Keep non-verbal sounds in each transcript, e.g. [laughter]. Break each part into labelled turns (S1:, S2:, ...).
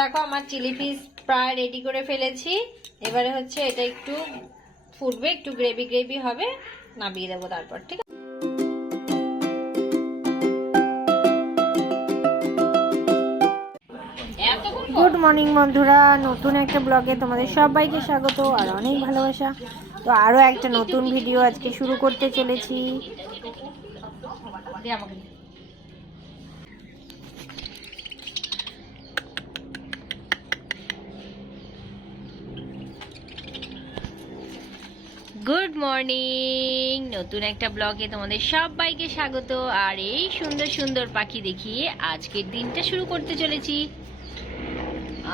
S1: দেখো আমার chilli piece প্রায় রেডি করে ফেলেছি। এবারে হচ্ছে এটা একটু ফুটবে একটু গ্রেভি গ্রেভি হবে নামিয়ে দেবো তারপর ঠিক আছে? গুড মর্নিং বন্ধুরা। নতুন একটা ব্লগে তোমাদের সবাইকে স্বাগত আর অনেক ভালোবাসা। তো আরও একটা নতুন ভিডিও আজকে শুরু করতে চলেছি। গুড মর্নিং নতুন একটা ব্লগে তোমাদের সবাইকে স্বাগত। আর এই সুন্দর সুন্দর পাখি দেখিয়ে আজকের দিনটা শুরু করতে চলেছি।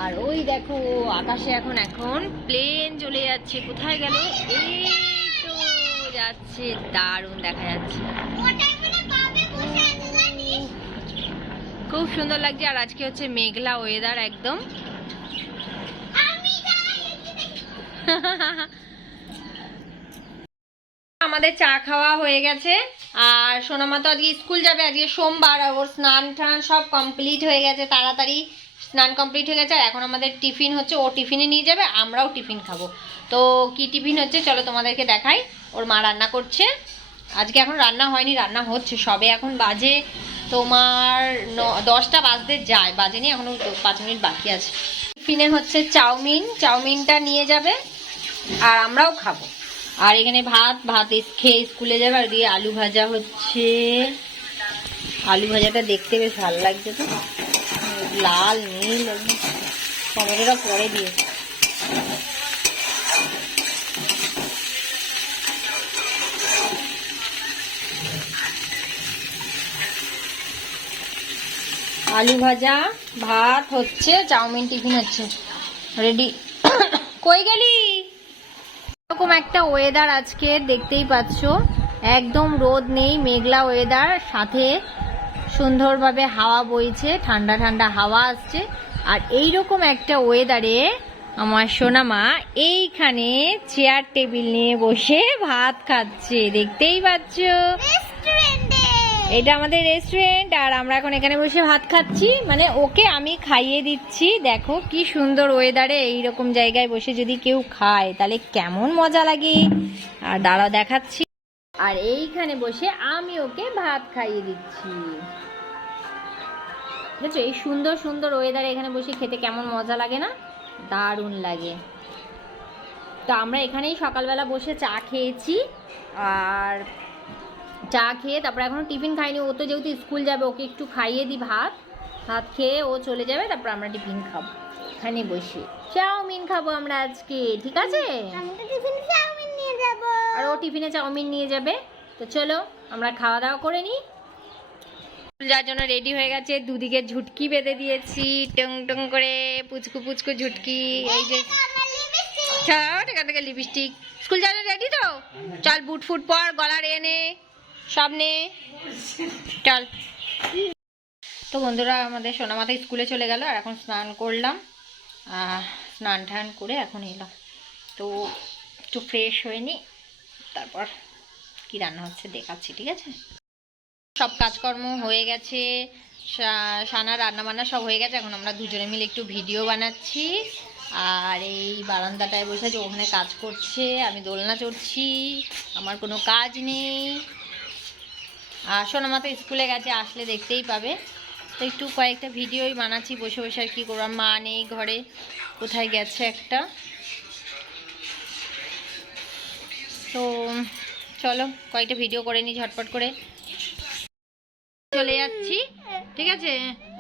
S1: আর ওই দেখো আকাশে এখন এখন প্লেন চলে যাচ্ছে। কোথায় গেল? এই তো যাচ্ছে দারুণ দেখা যাচ্ছে। খুব সুন্দর লাগছে। আর আজকে হচ্ছে মেঘলা ওয়েদার একদম। [laughs] আমাদের চা খাওয়া হয়ে গেছে। আর সোনামা তো আজকে স্কুল যাবে, আজকে সোমবার ওর স্নান টান সব কমপ্লিট হয়ে গেছে, তাড়াতাড়ি স্নান কমপ্লিট হয়ে গেছে। আর এখন আমাদের টিফিন হচ্ছে, ও টিফিনে নিয়ে যাবে, আমরাও টিফিন খাব। তো কি টিফিন হচ্ছে চলো তোমাদেরকে দেখাই। ওর মা রান্না করছে। আজকে এখন রান্না হয়নি, রান্না হচ্ছে। সবে এখন বাজে তোমার ন- দশটা বাজতে যায়। বাজেনি, এখনও দু- পাঁচ মিনিট বাকি আছে। টিফিনে হচ্ছে চাউমিন, চাউমিনটা নিয়ে যাবে, আর আমরাও খাব। আর এখানে ভাত ভাত খেয়ে স্কুলে যাবে আর দিয়ে আলু ভাজা হচ্ছে। আলু ভাজাটা দেখতে বেশ ভালো লাগছে তো। লাল, নীল। টমেটোটা পরে দিয়ে। আলু ভাজা, ভাত হচ্ছে, চাউমিন টিফিন হচ্ছে। রেডি [coughs] কই গেলি? এরকম একটা ওয়েদার আজকে দেখতেই পাচ্ছ। একদম রোদ নেই, মেঘলা ওয়েদার সাথে সুন্দরভাবে হাওয়া বইছে, ঠান্ডা ঠান্ডা হাওয়া আসছে। আর এই রকম একটা ওয়েদারে আমার সোনামা এইখানে চেয়ার টেবিল নিয়ে বসে ভাত খাচ্ছে, দেখতেই পাচ্ছ। এটা আমাদের রেস্টুরেন্ট আর আমরা এখন এখানে বসে ভাত খাচ্ছি। মানে ওকে আমি খাইয়ে দিচ্ছি। দেখো কি সুন্দর ওয়েদারে এইরকম জায়গায় বসে যদি কেউ খায়, তাহলে কেমন মজা লাগে। আর দাঁড়াও দেখাচ্ছি। আর এইখানে বসে আমি ওকে ভাত খাইয়ে দিচ্ছি। বুঝছ এই সুন্দর সুন্দর ওয়েদারে এখানে বসে খেতে কেমন মজা লাগে না? দারুণ লাগে। তো আমরা এখানেই সকালবেলা বসে চা খেয়েছি। আর চা খেয়ে তারপর এখনও টিফিন খাইনি ও তো যেহেতু স্কুল যাবে ওকে একটু খাইয়ে দিই ভাত। ভাত খেয়ে ও চলে যাবে তারপর আমরা টিফিন খাব। এখানে বসে। চাউমিন খাব আমরা আজকে ঠিক আছে? আর ও টিফিনে চাউমিন নিয়ে যাবে। তো চলো আমরা খাওয়া দাওয়া করে নিই স্কুল যাওয়ার জন্য রেডি হয়ে গেছে দুদিকে ঝুটকি বেঁধে দিয়েছি টং টং করে পুচকু পুচকু ঝুটকি। এই যে ছাড় এখান থেকে লিপস্টিক স্কুল যাওয়ার রেডি তো? চল বুট ফুট পর গলার এনে সব নে চল। তো বন্ধুরা, আমাদের সোনামাতা স্কুলে চলে গেল আর এখন স্নান করলাম। স্নান টান করে এখন এলাম। তো একটু ফ্রেশ হয়ে নি, তারপর কি রান্না হচ্ছে দেখাচ্ছি, ঠিক আছে? সব কাজকর্ম হয়ে গেছে সানা রান্না বান্না সব হয়ে গেছে। এখন আমরা দুজনে মিলে একটু ভিডিও বানাচ্ছি। আর এই বারান্দাটায় বসে আছে ওখানে কাজ করছে, আমি দোলনা চড়ছি, আমার কোনো কাজ নেই। আর সোনামা তো স্কুলে গেছে, আসলে দেখতেই পাবে। তো একটু কয়েকটা ভিডিওই বানাচ্ছি, বসে বসে আর কি করলাম। মা নেই ঘরে, কোথায় গেছে একটা? তো চলো, কয়েকটা ভিডিও করে নিই ঝটপট করে। চলে যাচ্ছি, ঠিক আছে?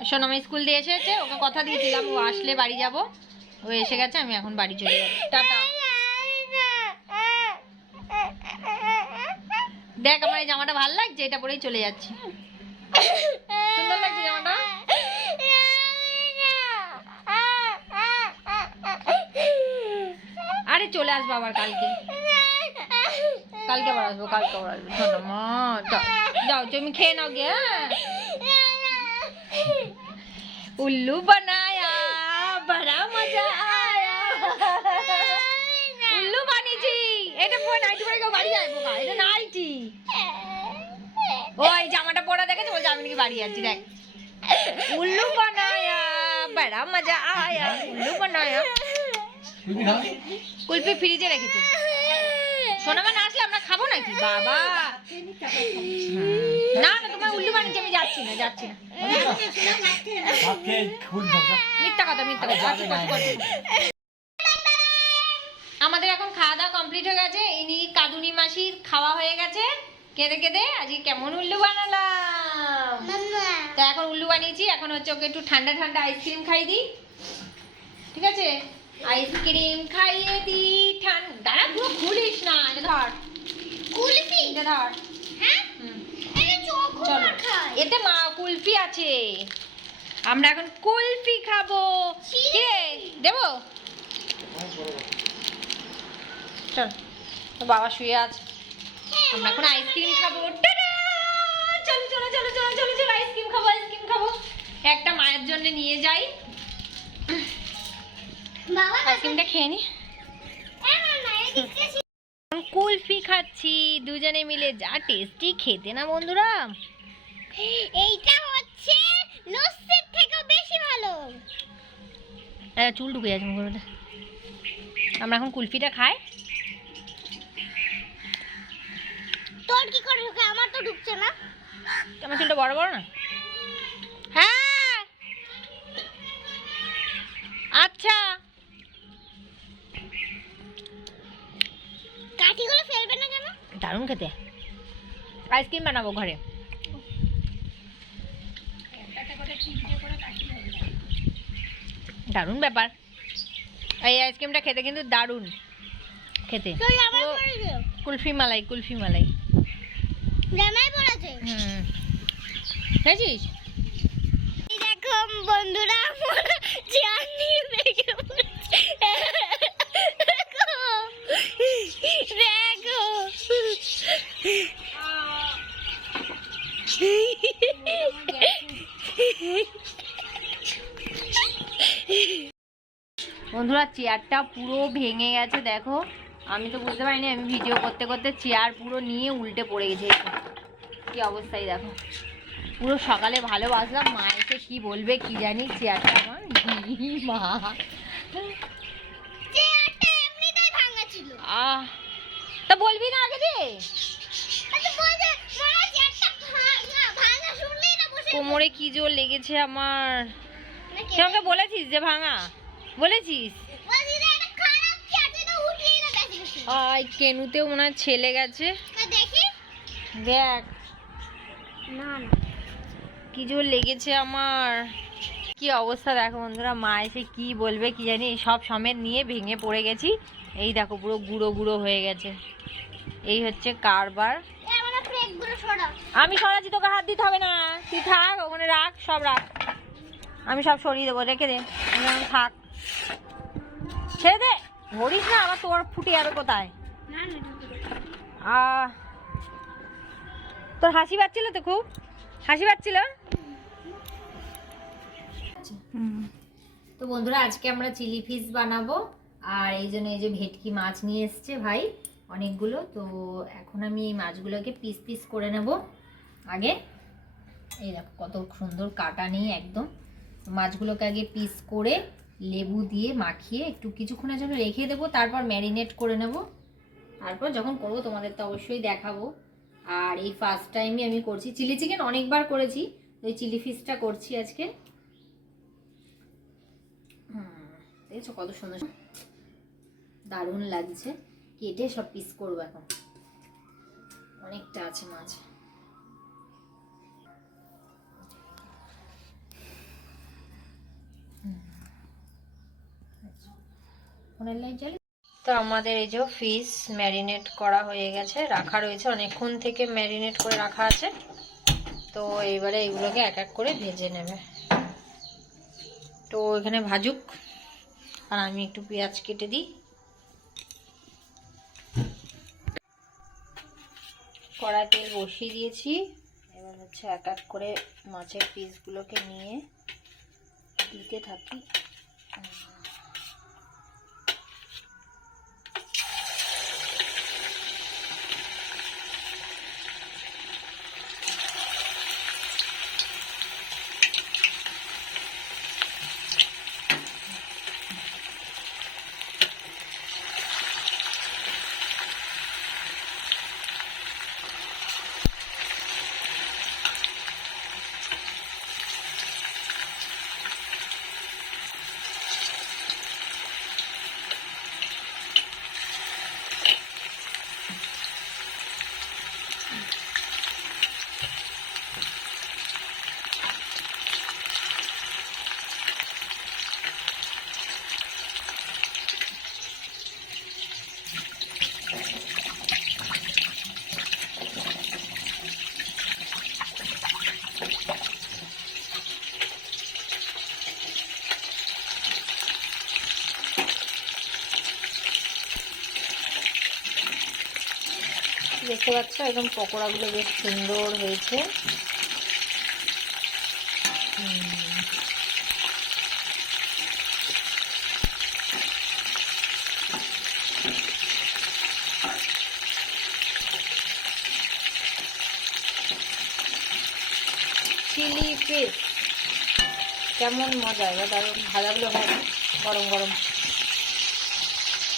S1: সোনামা স্কুল দিয়ে এসেছে, ওকে কথা দিয়েছিলাম, ও আসলে বাড়ি যাব। ও এসে গেছে, আমি এখন বাড়ি চলে যাব। টাটা। দেখ আমার এই জামাটা ভালো লাগছে, এটা পরেই চলে যাচ্ছি। সুন্দর লাগছে জামাটা? আরে চলে আসব আবার কালকে। কালকে আবার আসব, কালকে আবার আসব। যাও যাও, তুমি খেয়ে নাও গে হ্যাঁ? উল্লু বানায়া, বড়া মজা আয়া উল্লু বানিয়েছি এটা পরে নাইটি পরে কেউ বাড়ি যায় বোকা এটা নাইটি পড়া দেখেছে? বলছে আমি নাকি বাড়ি যাচ্ছি দেখ। উল্লু বানায়া বড়া মজা আয়া
S2: উল্লু বানায়া।
S1: কুলপি ফ্রিজে রেখেছে। সোনামা না আসলে আমরা খাব নাকি? বাবা। না না তোমার উল্লু বানিয়েছি আমি যাচ্ছি না যাচ্ছি না। মিথ্যা কথা মিথ্যা কথা। আমাদের এখন খাওয়া দাওয়া কমপ্লিট হয়ে গেছে। ইনি কাদুনি মাসির খাওয়া হয়ে গেছে। কেঁদে কেঁদে আজকে কেমন উল্লু বানালাম? তো এখন উল্লু বানিয়েছি এখন হচ্ছে ওকে একটু ঠান্ডা ঠান্ডা আইসক্রিম খাই দিই। ঠিক আছে? আইসক্রিম খাইয়ে দি ঠান্ডা দাঁড়া পুরো খুলিস না এটা ধর। কুলফি? এটা ধর। হুম। চলো। এতে মা কুলফি আছে। আমরা এখন কুলফি খাব। কে দেবো? চল। বাবা শুয়ে আছে। আমরা এখন আইসক্রিম খাব। চলো চলো চলো চলো চলো চলো আইসক্রিম খাব আইসক্রিম খাব। একটা মায়ের জন্য নিয়ে যাই। আইসক্রিমটা খেয়ে নি? কুলফি খাচ্ছি দুজনে মিলে। যা টেস্টি খেতে না বন্ধুরা।
S3: এইটা হচ্ছে লস্যির থেকেও বেশি ভালো।
S1: চুল ঢুকে যাচ্ছে আমরা এখন কুলফিটা খাই।
S3: তোর কি করে ঢুকে? আমার তো ঢুকছে না।
S1: আমার চুলটা বড় বড় না? হ্যাঁ। আচ্ছা।
S3: কাঠিগুলো ফেলবে না কেন?
S1: দারুণ খেতে। আইসক্রিম বানাবো ঘরে। দারুণ ব্যাপার। এই আইসক্রিমটা খেতে কিন্তু দারুণ। খেতে। কুলফি মালাই কুলফি মালাই।
S3: জামাই পড়েছে।
S1: হুম খেয়েছিস
S3: এই দেখো বন্ধুরা আমার পড়েছে। দেখো দেখো।
S1: বন্ধুরা চেয়ারটা পুরো ভেঙে গেছে দেখো। আমি তো বুঝতে পারিনি আমি ভিডিও করতে করতে চেয়ার পুরো নিয়ে উল্টে পড়ে গেছে। কি অবস্থায় দেখো। পুরো সকালে ভালোবাসলাম মা এসে কি বলবে কি জানি চেয়ারটা আমার মা আহ তা বলবি না আগে দে
S3: আচ্ছা
S1: কোমরে কি জোর লেগেছে আমার? তুই আমাকে বলেছিস যে ভাঙা? বলেছিস? কেনুতেও মনে হয় ছেলে গেছে।
S3: দেখ। না না।
S1: কি জোর লেগেছে আমার। কি অবস্থা দেখো বন্ধুরা মা এসে কি বলবে কি জানি সব সমেত নিয়ে ভেঙে পড়ে গেছি। এই দেখো পুরো গুঁড়ো গুঁড়ো হয়ে গেছে। এই হচ্ছে কারবার। আমি সরাচ্ছি তোকে হাত দিতে হবে না। তুই থাক ওখানে রাখ সব রাখ। আমি সব সরিয়ে দেবো রেখে দে। থাক। ছেড়ে দে। ধরিস না আবার তোর ফুটে যাবে কোথায়? তোর হাসি পাচ্ছিল তো খুব? হাসি পাচ্ছিল? তো বন্ধুরা আজকে আমরা চিলি ফিশ বানাবো। আর এই জন্য এই যে ভেটকি মাছ নিয়ে এসছে ভাই অনেকগুলো। তো এখন আমি এই মাছগুলোকে পিস পিস করে নেব। আগে এই দেখো কত সুন্দর কাটা নেই একদম। তো মাছগুলোকে আগে পিস করে লেবু দিয়ে মাখিয়ে একটু কিছুক্ষণের জন্য রেখে দেবো তারপর ম্যারিনেট করে নেব। তারপর যখন করব তোমাদের তো অবশ্যই দেখাবো। আর এই ফার্স্ট টাইমই আমি করছি। চিলি চিকেন অনেকবার করেছি ওই চিলি ফিশটা করছি আজকে। হুম, দেখেছ কত সুন্দর। দারুণ লাগছে। কেটে সব পিস করব এখন। অনেকটা আছে মাছ। জ্বালিয়ে তো আমাদের এই যে ফিশ ম্যারিনেট করা হয়ে গেছে, রাখা রয়েছে, অনেকক্ষণ থেকে ম্যারিনেট করে রাখা আছে। তো এইবারে এগুলোকে এক এক করে ভেজে নেবে। তো এখানে ভাজুক, আর আমি একটু পেঁয়াজ কেটে দিই। কড়াই তেল বসিয়ে দিয়েছি। এবার হচ্ছে এক এক করে মাছের পিসগুলোকে নিয়ে দিতে থাকি। দেখতে পাচ্ছ, একদম পকোড়াগুলো বেশ সুন্দর হয়েছে। চিলি ফিশ কেমন মজা, এবার দারুণ ভাজাগুলো হয় গরম গরম।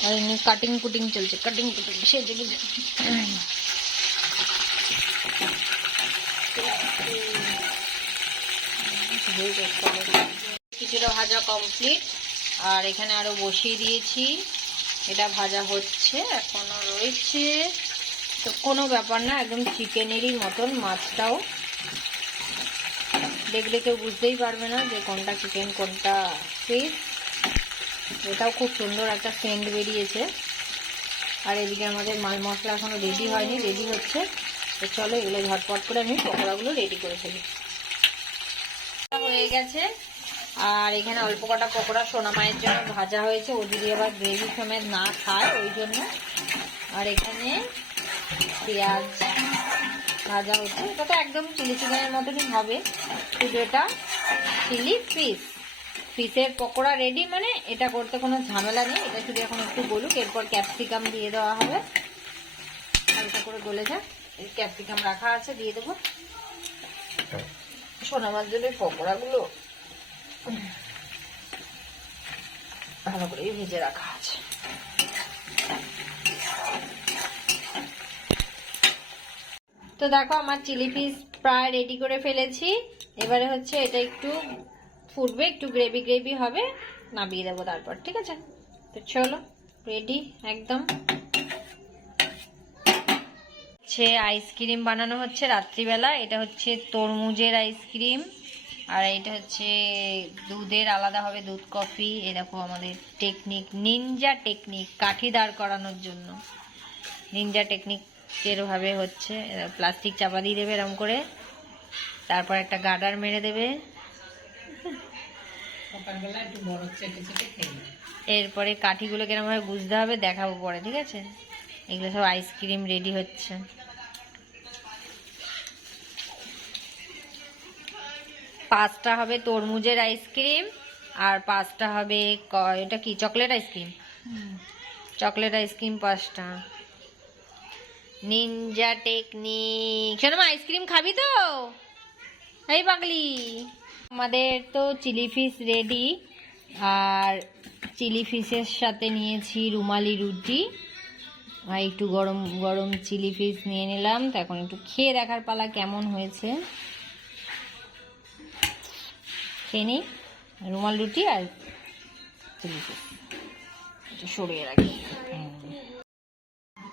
S1: এমনি কাটিং কুটিং চলছে কাটিং কুটিং সেজে কিছুটা ভাজা কমপ্লিট আর এখানে আরও বসিয়ে দিয়েছি। এটা ভাজা হচ্ছে, এখনও রয়েছে। তো কোনো ব্যাপার না, একদম চিকেনেরই মতন মাছটাও। দেখলে কেউ বুঝতেই পারবে না যে কোনটা চিকেন কোনটা ফিশ এটাও খুব সুন্দর একটা সেন্ট বেরিয়েছে। আর এদিকে আমাদের মাল মশলা এখনও রেডি হয়নি রেডি হচ্ছে। তো চলো এগুলো ঝটপট করে আমি পকোড়াগুলো রেডি করে ফেলি। হয়ে গেছে। আর এখানে অল্প কটা পকোড়া সোনা মায়ের জন্য ভাজা হয়েছে। ও যদি আবার গ্রেভি সমেত না খায়, ওই জন্য। আর এখানে পেঁয়াজ ভাজা হচ্ছে। এটা তো একদম চিলি চিকেনের মতনই হবে। শুধু এটা চিলি ফিশ। ফিশের পকোড়া রেডি মানে এটা করতে কোনো ঝামেলা নেই। এটা শুধু এখন একটু গলুক, এরপর ক্যাপসিকাম দিয়ে দেওয়া হবে। হালকা করে গলে যাক। ক্যাপসিকাম রাখা আছে, দিয়ে দেবো। সোনা মাছের পকোড়াগুলো ভালো করে ভেজে রাখা আছে। তো দেখো, আমার চিলি ফিশ প্রায় রেডি করে ফেলেছি। এবারে হচ্ছে এটা একটু ফুটবে, একটু গ্রেভি গ্রেভি হবে, নামিয়ে দেবো তারপর, ঠিক আছে? তো চলো রেডি একদম। হচ্ছে আইসক্রিম বানানো হচ্ছে রাত্রিবেলা। এটা হচ্ছে তরমুজের আইসক্রিম আর এটা হচ্ছে দুধের আলাদা হবে দুধ কফি। এরকম আমাদের টেকনিক নিনজা টেকনিক কাঠি দাঁড় করানোর জন্য। নিনজা টেকনিক এরভাবে হচ্ছে প্লাস্টিক চাপা দিয়ে দেবে এরম করে। তারপর একটা গার্ডার মেরে দেবে। এরপরে কাঠিগুলো কিরমভাবে বুঝতে হবে দেখাবো পরে ঠিক আছে? এগুলো সব আইসক্রিম রেডি হচ্ছে। পাঁচটা হবে তরমুজের আইসক্রিম আর পাঁচটা হবে এটা কি? Chocolate ice cream chocolate ice cream পাঁচটা। নিনজা টেকনিক শোনো আইসক্রিম খাবি তো? এই পাগলি। আমাদের তো চিলি ফিশ রেডি আর চিলি ফিশের সাথে নিয়েছি রুমালি রুটি। আর একটু গরম গরম চিলি ফিশ নিয়ে নিলাম। তো এখন একটু খেয়ে দেখার পালা কেমন হয়েছে। খেয়ে রুমাল রুটি আর সরিয়ে রাখি।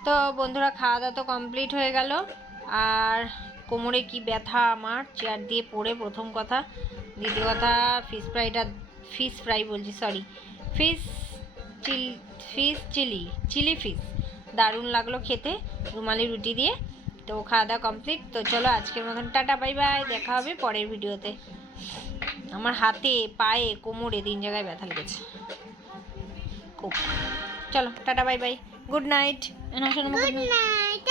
S1: তো বন্ধুরা খাওয়া দাওয়া তো কমপ্লিট হয়ে গেল। আর কোমরে কি ব্যথা আমার? চেয়ার দিয়ে পড়ে প্রথম কথা। দ্বিতীয় কথা ফিশ ফ্রাইটা ফিশ ফ্রাই বলছি sorry fish chill fish chilli chilli fish দারুণ লাগল খেতে, রুমালি রুটি দিয়ে। তো খাওয়া দাওয়া কমপ্লিট। তো চলো আজকের মতন টাটা বাই বাই দেখা হবে পরের ভিডিওতে আমার হাতে পায়ে কোমরে তিন জায়গায় ব্যথা লেগেছে। খুব। চলো tata bye bye. Good night
S3: good night